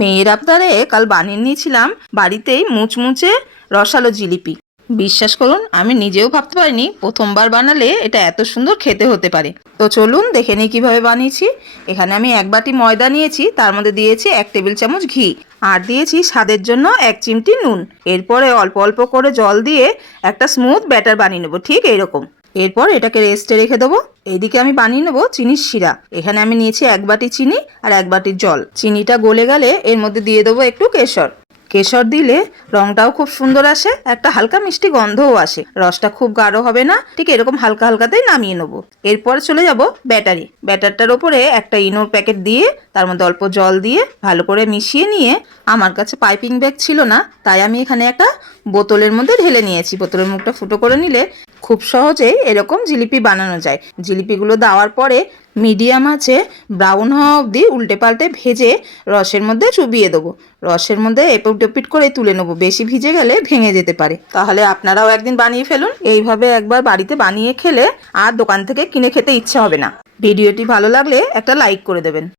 মেয়ের আবদারে কাল বানিয়ে নিয়েছিলাম বাড়িতেই মুচমুচে রসালো জিলিপি। বিশ্বাস করুন, আমি নিজেও ভাবতে পারিনি প্রথমবার বানালে এটা এত সুন্দর খেতে হতে পারে। তো চলুন দেখে নিই কীভাবে বানিয়েছি। এখানে আমি 1 বাটি ময়দা নিয়েছি, তার মধ্যে দিয়েছি 1 টেবিল চামচ ঘি, আর দিয়েছি স্বাদের জন্য 1 চিমটি নুন। এরপরে অল্প অল্প করে জল দিয়ে একটা স্মুথ ব্যাটার বানিয়ে নেবো, ঠিক এইরকম। এরপর এটাকে রেস্টে রেখে দেবো। এইদিকে আমি বানিয়ে নেবো চিনির শিরা। এখানে আমি নিয়েছি 1 বাটি চিনি আর 1 বাটি জল। চিনিটা গলে গেলে এর মধ্যে দিয়ে দেবো একটু কেশর। কেশর দিলে রংটাও খুব সুন্দর আসে, একটা হালকা মিষ্টি গন্ধও আসে। রসটা খুব গাঢ় হবে না, ঠিক এরকম হালকা হালকাতেই নামিয়ে নেবো। এরপর চলে যাব ব্যাটারটার ওপরে একটা ইনোর প্যাকেট দিয়ে তার মধ্যে অল্প জল দিয়ে ভালো করে মিশিয়ে নিয়ে, আমার কাছে পাইপিং ব্যাগ ছিল না, তাই আমি এখানে একটা বোতলের মধ্যে ঢেলে নিয়েছি। বোতলের মুখটা ফুটো করে নিলে খুব সহজেই এরকম জিলিপি বানানো যায়। জিলিপিগুলো দেওয়ার পরে মিডিয়াম আছে ব্রাউন হওয়া অবধি উল্টে পাল্টে ভেজে রসের মধ্যে চুবিয়ে দেবো। রসের মধ্যে এপিট ওপিট করে তুলে নেবো, বেশি ভিজে গেলে ভেঙে যেতে পারে। তাহলে আপনারাও একদিন বানিয়ে ফেলুন। এইভাবে একবার বাড়িতে বানিয়ে খেলে আর দোকান থেকে কিনে খেতে ইচ্ছে হবে না। ভিডিওটি ভালো লাগলে একটা লাইক করে দেবেন।